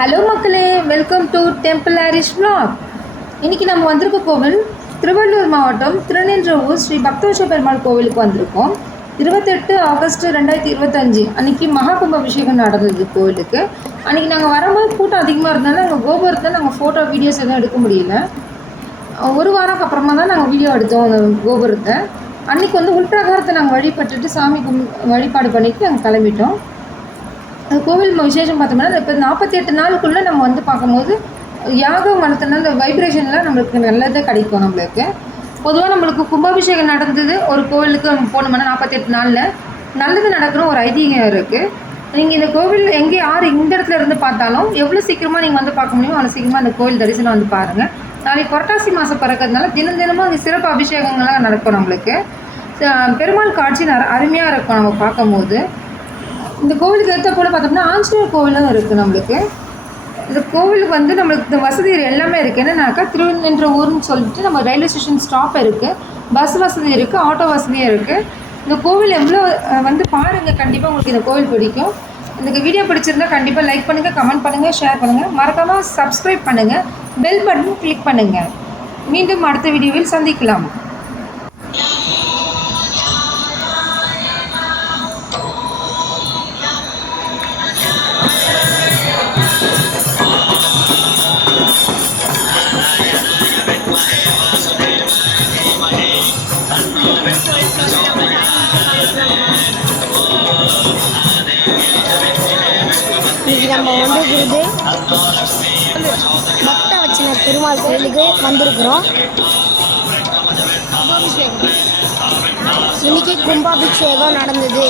Hello மக்களே. Welcome to temple Aarish vlog. இன்றைக்கி நம்ம வந்திருக்க கோவில் திருவள்ளூர் மாவட்டம் திருநின்றவூர் ஸ்ரீ பக்தோஷ பெருமாள் கோவிலுக்கு வந்திருக்கோம். இருபத்தெட்டு ஆகஸ்ட் ரெண்டாயிரத்தி இருபத்தஞ்சி அன்றைக்கி மகா கும்பாபிஷேகம் நடந்தது கோவிலுக்கு. அன்னைக்கு நாங்கள் வரும்போது கூட்டம் அதிகமாக இருந்தனால நாங்கள் கோபுரத்தை நாங்கள் ஃபோட்டோ வீடியோஸ் எதுவும் எடுக்க முடியல. ஒரு வாரம் அப்புறமா தான் நாங்கள் வீடியோ எடுத்தோம் அந்த கோபுரத்தை. அன்றைக்கி வந்து உள்பிரகாரத்தை நாங்கள் வழிபட்டுட்டு சாமி கும் வழிபாடு பண்ணிட்டு நாங்கள் கிளம்பிட்டோம். அந்த கோவில் விசேஷம் பார்த்தோம்னா இப்போ நாற்பத்தி எட்டு நாளுக்குள்ளே நம்ம வந்து பார்க்கும்போது யாகம் நடத்தினா அந்த வைப்ரேஷன்லாம் நம்மளுக்கு நல்லதே கிடைக்கும் நம்மளுக்கு. பொதுவாக நம்மளுக்கு கும்பாபிஷேகம் நடந்தது ஒரு கோவிலுக்கு நம்ம போனோம்னா நாற்பத்தெட்டு நாளில். நல்லது நடக்கிற ஒரு ஐதீகம் இருக்குது நீங்கள் இந்த கோவில் எங்கே யார் இந்த இடத்துல இருந்து பார்த்தாலும் எவ்வளோ சீக்கிரமாக நீங்கள் வந்து பார்க்க முடியுமோ அவ்வளோ சீக்கிரமாக அந்த கோவில் தரிசனம் வந்து பாருங்கள் நாளைக்கு புரட்டாசி மாதம் பிறக்கிறதுனால தினம் தினமும் அங்கே சிறப்பு அபிஷேகங்கள்லாம் நடக்கும் நம்மளுக்கு. பெருமாள் காட்சி அருமையாக இருக்கும் நம்ம பார்க்கும்போது. இந்த கோவிலுக்கு ஏற்ற போல பார்த்தோம்னா ஆஞ்சநேயர் கோவிலும் இருக்குது நம்மளுக்கு. இந்த கோவிலுக்கு வந்து நம்மளுக்கு இந்த வசதி எல்லாமே இருக்குது என்னன்னாக்கா திருவண்ணன்ற ஊர்னு சொல்லிட்டு நம்ம ரயில்வே ஸ்டேஷன் ஸ்டாப் இருக்குது பஸ் வசதி இருக்குது ஆட்டோ வசதியும் இருக்குது இந்த கோவில் எவ்வளோ வந்து பாருங்கள் கண்டிப்பாக உங்களுக்கு இந்த கோவில் பிடிக்கும். இந்த வீடியோ பிடிச்சிருந்தா கண்டிப்பாக லைக் பண்ணுங்கள் கமெண்ட் பண்ணுங்கள் ஷேர் பண்ணுங்கள் மறக்காமல் சப்ஸ்கிரைப் பண்ணுங்கள் பெல் பட்டன் கிளிக் பண்ணுங்கள் மீண்டும் அடுத்த வீடியோவில் சந்திக்கலாம். இன்னைக்கு நம்ம வந்துருக்கிறது பக்த வச்சன பெருமாள் கோயிலுக்கு வந்திருக்கிறோம். இன்னைக்கு கும்பாபிஷேகம் நடந்தது.